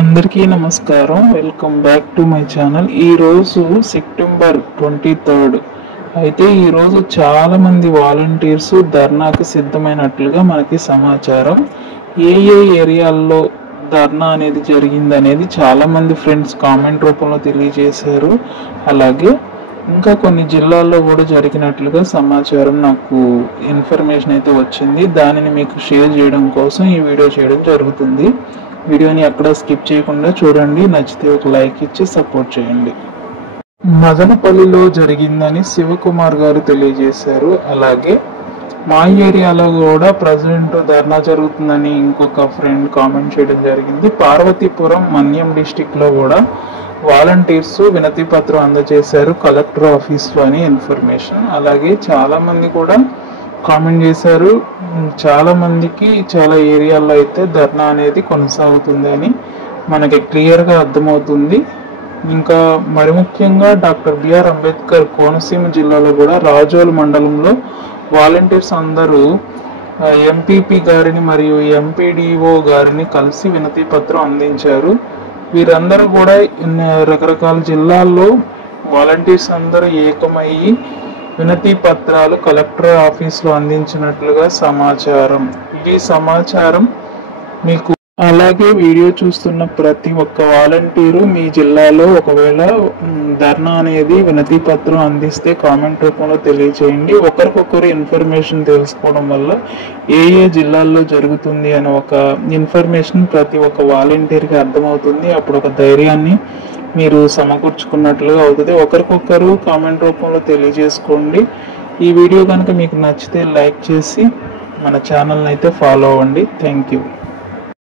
అందరికీ నమస్కారం. Welcome back to my channel. ఈరోజు సెప్టెంబర్ 23 అయితే ఈరోజు చాలామంది వాలంటీర్స్ ధర్నాకు సిద్ధమైనట్లుగా మనకి సమాచారం. ఏ ఏరియాల్లో ధర్నా అనేది జరిగిందనేది చాలామంది ఫ్రెండ్స్ కామెంట్ రూపంలో తెలియజేశారు. అలాగే ఇంకా కొన్ని జిల్లాల్లో కూడా జరిగినట్లుగా సమాచారం, నాకు ఇన్ఫర్మేషన్ అయితే వచ్చింది. దానిని మీకు షేర్ చేయడం కోసం ఈ వీడియో చేయడం జరుగుతుంది. వీడియోని ఎక్కడ స్కిప్ చేయకుండా చూడండి. నచ్చితే ఒక లైక్ ఇచ్చి సపోర్ట్ చేయండి. మదనపల్లిలో జరిగిందని శివకుమార్ గారు తెలియజేశారు. అలాగే మా ఏరియాలో కూడా ప్రజెంట్ ధర్నా జరుగుతుందని ఇంకొక ఫ్రెండ్ కామెంట్ చేయడం జరిగింది. పార్వతీపురం మన్యం డిస్టిక్లో కూడా వాలంటీర్స్ వినతి పత్రం అందజేశారు కలెక్టర్ ఆఫీస్లో అని ఇన్ఫర్మేషన్. అలాగే చాలామంది కూడా కామెంట్ చేశారు. చాలా మందికి చాలా ఏరియాల్లో అయితే ధర్నా అనేది కొనసాగుతుంది అని మనకి క్లియర్గా అర్థమవుతుంది. ఇంకా మరి ముఖ్యంగా డాక్టర్ బిఆర్ అంబేద్కర్ కోనసీమ జిల్లాలో కూడా రాజోల్ మండలంలో వాలంటీర్స్ అందరూ ఎంపీపీ గారిని మరియు ఎంపీడీఓ గారిని కలిసి వినతి పత్రం అందించారు. వీరందరూ కూడా రకరకాల జిల్లాల్లో వాలంటీర్స్ అందరూ ఏకమయ్యి వినతి పత్రాలు కలెక్టర్ ఆఫీస్లో అందించినట్లుగా సమాచారం. ఈ సమాచారం మీకు అలాగే వీడియో చూస్తున్న ప్రతి ఒక్క వాలంటీరు మీ జిల్లాలో ఒకవేళ ధర్నా అనేది వినతి పత్రం అందిస్తే కామెంట్ రూపంలో తెలియచేయండి. ఒకరికొకరు ఇన్ఫర్మేషన్ తెలుసుకోవడం వల్ల ఏ జిల్లాల్లో జరుగుతుంది అనే ఒక ఇన్ఫర్మేషన్ ప్రతి ఒక్క వాలంటీర్కి అర్థమవుతుంది. అప్పుడు ఒక ధైర్యాన్ని మీరు సమకూర్చుకున్నట్లుగా అవుతుంది. ఒకరికొకరు కామెంట్ రూపంలో తెలియజేసుకోండి. ఈ వీడియో కనుక మీకు నచ్చితే లైక్ చేసి మన ఛానల్ని అయితే ఫాలో అవ్వండి. Thank you.